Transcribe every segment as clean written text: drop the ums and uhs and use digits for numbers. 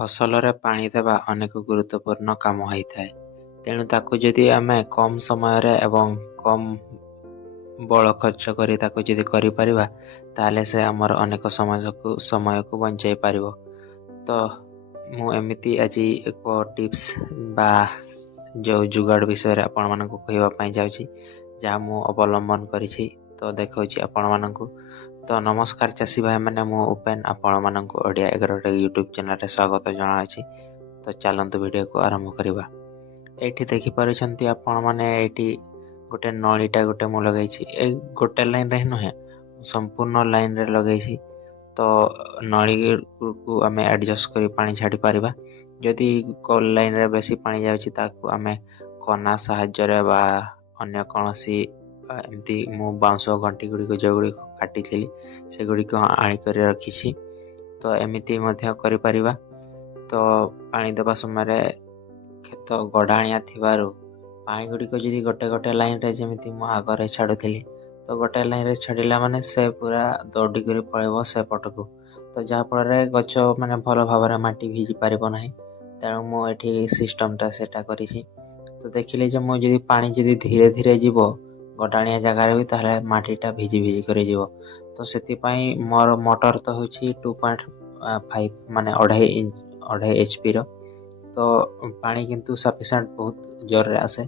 ଫସଲରେ ପାଣି ଦେବା ଅନେକ ଗୁରୁତ୍ୱପୂର୍ଣ୍ଣ କାମ ହୋଇଥାଏ। ତେଣୁ ତାକୁ ଯଦି ଆମେ କମ୍ ସମୟରେ ଏବଂ କମ୍ ବଳ ଖର୍ଚ୍ଚ କରି ତାକୁ ଯଦି କରିପାରିବା ତାହେଲେ ସେ ଆମର ଅନେକ ସମୟକୁ ବଞ୍ଚାଇ ପାରିବ। ତ ମୁଁ ଏମିତି ଆଜି ଏକ ଟିପ୍ସ ବା ଯେଉଁ ଯୁଗାଡ଼ ବିଷୟରେ ଆପଣମାନଙ୍କୁ କହିବା ପାଇଁ ଯାଉଛି, ଯାହା ମୁଁ ଅବଲମ୍ବନ କରିଛି। ତ ଦେଖାଉଛି ଆପଣମାନଙ୍କୁ। ତ ନମସ୍କାର ଚାଷୀ ଭାଇମାନେ, ମୁଁ ଉପେନ ଆପଣମାନଙ୍କୁ ଓଡ଼ିଆ ଏଗାରଟା ୟୁଟ୍ୟୁବ୍ ଚ୍ୟାନେଲରେ ସ୍ୱାଗତ ଜଣାଉଛି। ତ ଚାଲନ୍ତୁ ଭିଡ଼ିଓକୁ ଆରମ୍ଭ କରିବା। ଏଇଠି ଦେଖିପାରୁଛନ୍ତି ଆପଣମାନେ, ଏଇଠି ଗୋଟେ ନଳୀଟା ମୁଁ ଲଗେଇଛି। ଏଇ ଗୋଟେ ଲାଇନ୍ରେ ହିଁ ନୁହେଁ, ସମ୍ପୂର୍ଣ୍ଣ ଲାଇନ୍ରେ ଲଗେଇଛି। ତ ନଳୀକୁ ଆମେ ଆଡ଼ଜଷ୍ଟ କରି ପାଣି ଛାଡ଼ି ପାରିବା। ଯଦି କଲ୍ ଲାଇନ୍ରେ ବେଶୀ ପାଣି ଯାଉଛି ତାକୁ ଆମେ କନା ସାହାଯ୍ୟରେ ବା ଅନ୍ୟ କୌଣସି ଏମିତି ମୁଁ ବାଉଁଶ ଗଣ୍ଠି ଗୁଡ଼ିକ ଯେଉଁଗୁଡ଼ିକ କାଟିଥିଲି ସେଗୁଡ଼ିକ ଆଣିକରି ରଖିଛି। ତ ଏମିତି ମଧ୍ୟ କରିପାରିବା। ତ ପାଣି ଦେବା ସମୟରେ କ୍ଷେତ ଗଡ଼ାଣିଆ ଥିବାରୁ ପାଣି ଗୁଡ଼ିକ ଯଦି ଗୋଟେ ଲାଇନ୍ରେ ଯେମିତି ମୁଁ ଆଗରେ ଛାଡ଼ୁଥିଲି, ତ ଗୋଟେ ଲାଇନ୍ରେ ଛାଡ଼ିଲା ମାନେ ସେ ପୁରା ଦୌଡ଼ିକରି ପଳେଇବ ସେପଟକୁ। ତ ଯାହାଫଳରେ ଗଛ ଭଲ ଭାବରେ ମାଟି ଭିଜି ପାରିବ ନାହିଁ। ତେଣୁ ମୁଁ ଏଠି ସିଷ୍ଟମ୍ଟା ସେଟା କରିଛି। ତ ଦେଖିଲି ଯେ ମୁଁ ଯଦି ପାଣି ଧୀରେ ଧୀରେ ଯିବ ଗଡ଼ାଣିଆ ଜାଗାରେ ବି, ତାହେଲେ ମାଟିଟା ଭିଜି କରି ଯିବ। ତ ସେଥିପାଇଁ ମୋର ମୋଟର ତ ହେଉଛି 2.5 ଅଢ଼େଇ HP ର। ତ ପାଣି କିନ୍ତୁ ସଫିସିଏଣ୍ଟ ବହୁତ ଜୋରରେ ଆସେ।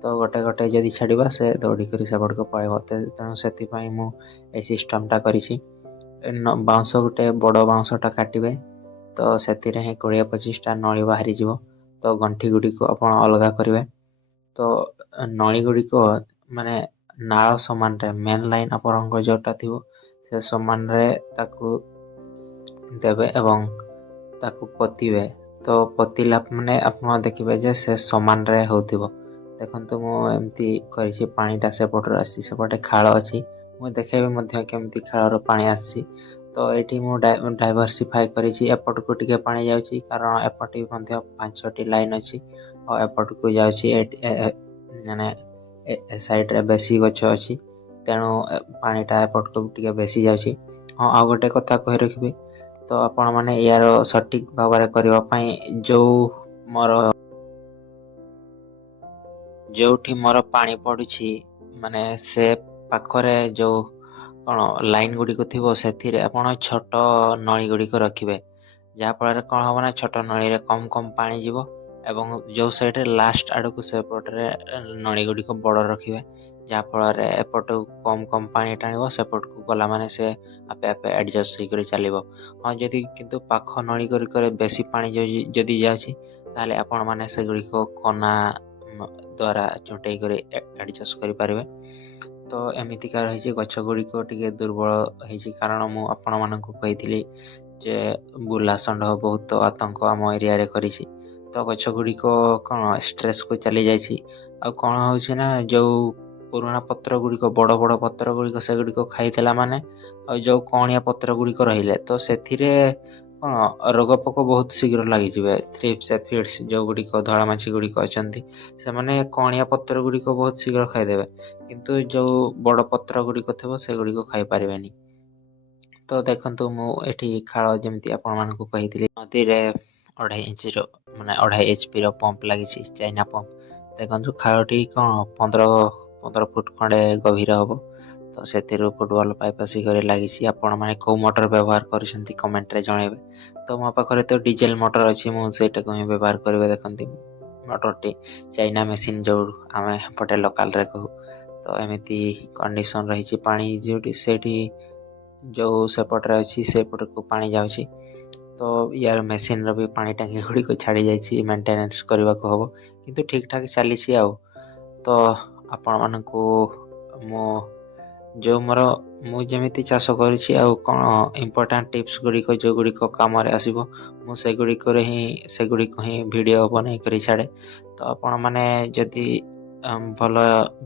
ତ ଗୋଟେ ଯଦି ଛାଡ଼ିବା ସେ ଦୌଡ଼ିକରି ସେପଟକୁ ପଳେଇବ। ତେଣୁ ସେଥିପାଇଁ ମୁଁ এই ସିଷ୍ଟମ୍ଟା କରିଛି। ବାଉଁଶ ଗୋଟେ ବଡ଼ ବାଉଁଶଟା କାଟିବେ, ତ ସେଥିରେ ହିଁ 20-25ଟା ନଳି ବାହାରିଯିବ। ତ ଗଣ୍ଠି ଗୁଡ଼ିକୁ ଆପଣ ଅଲଗା କରିବେ। ତ ନଳି ଗୁଡ଼ିକ ନାଳ ସମାନରେ, ମେନ୍ ଲାଇନ୍ ଆପଣଙ୍କ ଯେଉଁଟା ଥିବ ସେ ସମାନରେ ତାକୁ ଦେବେ ଏବଂ ତାକୁ ପୋତିବେ। ତ ପୋତିଲା ଆପଣ ଦେଖିବେ ଯେ ସେ ସମାନରେ ହେଉଥିବ। ଦେଖନ୍ତୁ ମୁଁ ଏମିତି କରିଛି, ପାଣିଟା ସେପଟରୁ ଆସିଛି, ସେପଟେ ଖାଳ ଅଛି। ମୁଁ ଦେଖେଇବି ମଧ୍ୟ କେମିତି ଖାଳର ପାଣି ଆସିଛି। ତ ଏଇଠି ମୁଁ ଡାଇଭର୍ସିଫାଏ କରିଛି। ଏପଟକୁ ଟିକେ ପାଣି ଯାଉଛି କାରଣ ଏପଟେ ମଧ୍ୟ 5ଟି ଲାଇନ୍ ଅଛି ଆଉ ଏପଟକୁ ଯାଉଛି। ଏ ସାଇଡ଼୍ରେ ବେଶୀ ଗଛ ଅଛି, ତେଣୁ ପାଣିଟା ଏପଟକୁ ଟିକେ ବେଶୀ ଯାଉଛି। ହଁ, ଆଉ ଗୋଟେ କଥା କହି ରଖିବି। ତ ଆପଣମାନେ ୟାର ସଠିକ୍ ଭାବରେ କରିବା ପାଇଁ ଯେଉଁଠି ମୋର ପାଣି ପଡ଼ୁଛି ସେ ପାଖରେ ଯେଉଁ ଲାଇନ୍ ଗୁଡ଼ିକ ଥିବ ସେଥିରେ ଆପଣ ଛୋଟ ନଳୀ ଗୁଡ଼ିକ ରଖିବେ। ଯାହାଫଳରେ କ'ଣ ହେବ ନା, ଛୋଟ ନଳୀରେ କମ୍ ପାଣି ଯିବ ଏବଂ ଯେଉଁ ସାଇଡ଼୍ରେ ଲାଷ୍ଟ ଆଡ଼କୁ ସେପଟରେ ନଳୀ ଗୁଡ଼ିକ ବଡ଼ ରଖିବେ। ଯାହାଫଳରେ ଏପଟକୁ କମ୍ ପାଣି ଟାଣିବ, ସେପଟକୁ ଗଲା ସେ ଆପେ ଆପେ ଆଡ଼ଜଷ୍ଟ ହେଇକରି ଚାଲିବ। ହଁ, କିନ୍ତୁ ପାଖ ନଳୀ ଗୁଡ଼ିକରେ ବେଶୀ ପାଣି ଯଦି ଯାଉଛି ତାହେଲେ ଆପଣମାନେ ସେଗୁଡ଼ିକ କନା ଦ୍ୱାରା ଚୁଣ୍ଟେଇ କରି ଆଡ଼ଜଷ୍ଟ କରିପାରିବେ। ତ ଏମିତିକା ରହିଛି। ଗଛ ଗୁଡ଼ିକ ଟିକେ ଦୁର୍ବଳ ହେଇଛି କାରଣ ମୁଁ ଆପଣମାନଙ୍କୁ କହିଥିଲି ଯେ ବୁଲା ଷଣ୍ଢ ବହୁତ ଆତଙ୍କ ଆମ ଏରିଆରେ କରିଛି। ତ ଗଛ ଗୁଡ଼ିକ ଷ୍ଟ୍ରେସ୍କୁ ଚାଲି ଯାଇଛି। ଆଉ କ'ଣ ହେଉଛି ନା, ଯେଉଁ ପୁରୁଣା ପତ୍ର ଗୁଡ଼ିକ, ବଡ଼ ପତ୍ର ଗୁଡ଼ିକ ସେଗୁଡ଼ିକ ଖାଇଦେଲା ଆଉ ଯେଉଁ କଅଁଳିଆ ପତ୍ର ଗୁଡ଼ିକ ରହିଲେ, ତ ସେଥିରେ ରୋଗ ପୋକ ବହୁତ ଶୀଘ୍ର ଲାଗିଯିବେ। ଥ୍ରିପ୍ସ, ଏଫିଡ୍ସ ଯେଉଁଗୁଡ଼ିକ ଧଳାମାଛି ଗୁଡ଼ିକ ଅଛନ୍ତି, ସେମାନେ କଅଁଳିଆ ପତ୍ର ଗୁଡ଼ିକ ବହୁତ ଶୀଘ୍ର ଖାଇଦେବେ, କିନ୍ତୁ ଯେଉଁ ବଡ଼ ପତ୍ର ଗୁଡ଼ିକ ଥିବ ସେଗୁଡ଼ିକ ଖାଇପାରିବେନି। ତ ଦେଖନ୍ତୁ, ମୁଁ ଏଠି ଖାଳ ଯେମିତି ଆପଣମାନଙ୍କୁ କହିଥିଲି, ନଦୀରେ 2.5 HP ର ପମ୍ପ ଲାଗିଛି, ଚାଇନା ପମ୍ପ। ଦେଖନ୍ତୁ ଖାଳଟି 15 ଫୁଟ ଖଣ୍ଡେ ଗଭୀର ହେବ। ତ ସେଥିରୁ ଫୁଟବଲ୍ ପାଇପ୍ ଆସିକରି ଲାଗିଛି। ଆପଣମାନେ କେଉଁ ମୋଟର ବ୍ୟବହାର କରୁଛନ୍ତି କମେଣ୍ଟରେ ଜଣାଇବେ। ତ ମୋ ପାଖରେ ତ ଡିଜେଲ ମୋଟର ଅଛି, ମୁଁ ସେଇଟାକୁ ହିଁ ବ୍ୟବହାର କରିବେ। ଦେଖନ୍ତି ମୋଟରଟି ଚାଇନା ମେସିନ୍, ଯେଉଁ ଆମେ ଏପଟେ ଲୋକାଲରେ କହୁ। ତ ଏମିତି କଣ୍ଡିସନ୍ ରହିଛି। ପାଣି ସେଇଠି ଯେଉଁ ସେପଟରେ ଅଛି ସେପଟକୁ ପାଣି ଯାଉଛି। ତ ୟାର ମେସିନ୍ର ବି ପାଣି ଟାଙ୍କି ଗୁଡ଼ିକ ଛାଡ଼ି ଯାଇଛି, ମେଣ୍ଟେନାନ୍ସ କରିବାକୁ ହେବ, କିନ୍ତୁ ଠିକ୍ ଠାକ୍ ଚାଲିଛି। ଆଉ ତ ଆପଣମାନଙ୍କୁ ମୁଁ ଯେମିତି ଚାଷ କରିଛି ଆଉ କ'ଣ ଇମ୍ପୋର୍ଟାଣ୍ଟ ଟିପ୍ସ ଗୁଡ଼ିକ ଯେଉଁଗୁଡ଼ିକ କାମରେ ଆସିବ, ମୁଁ ସେଗୁଡ଼ିକ ହିଁ ଭିଡ଼ିଓ ବନେଇକରି ଛାଡ଼େ। ତ ଆପଣମାନେ ଯଦି ଭଲ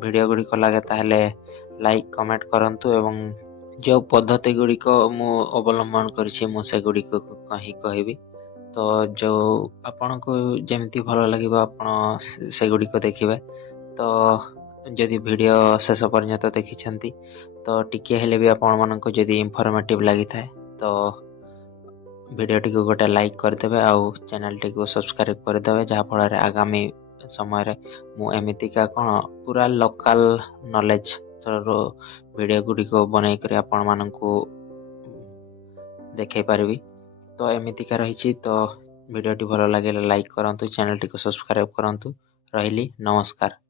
ଭିଡ଼ିଓ ଗୁଡ଼ିକ ଲାଗେ ତାହେଲେ ଲାଇକ୍ କମେଣ୍ଟ କରନ୍ତୁ ଏବଂ ଯେଉଁ ପଦ୍ଧତି ଗୁଡ଼ିକ ମୁଁ ଅବଲମ୍ବନ କରିଛି ମୁଁ ସେଗୁଡ଼ିକ ହିଁ କହିବି। ତ ଯେଉଁ ଆପଣଙ୍କୁ ଯେମିତି ଭଲ ଲାଗିବ ଆପଣ ସେଗୁଡ଼ିକ ଦେଖିବେ। ତ ଯଦି ଭିଡ଼ିଓ ଶେଷ ପର୍ଯ୍ୟନ୍ତ ଦେଖିଛନ୍ତି ତ ଟିକିଏ ହେଲେ ବି ଆପଣମାନଙ୍କୁ ଯଦି ଇନଫର୍ମେଟିଭ୍ ଲାଗିଥାଏ ତ ଭିଡ଼ିଓଟିକୁ ଗୋଟେ ଲାଇକ୍ କରିଦେବେ ଆଉ ଚ୍ୟାନେଲଟିକୁ ସବସ୍କ୍ରାଇବ୍ କରିଦେବେ, ଯାହାଫଳରେ ଆଗାମୀ ସମୟରେ ମୁଁ ଏମିତିକା ପୁରା ଲୋକାଲ୍ ନଲେଜର ଭିଡ଼ିଓ ଗୁଡ଼ିକ ବନେଇକରି ଆପଣମାନଙ୍କୁ ଦେଖାଇ ପାରିବି। ତ ଏମିତିକା ରହିଛି। ତ ଭିଡ଼ିଓଟି ଭଲ ଲାଗିଲେ ଲାଇକ୍ କରନ୍ତୁ, ଚ୍ୟାନେଲଟିକୁ ସବସ୍କ୍ରାଇବ୍ କରନ୍ତୁ। ରହିଲି, ନମସ୍କାର।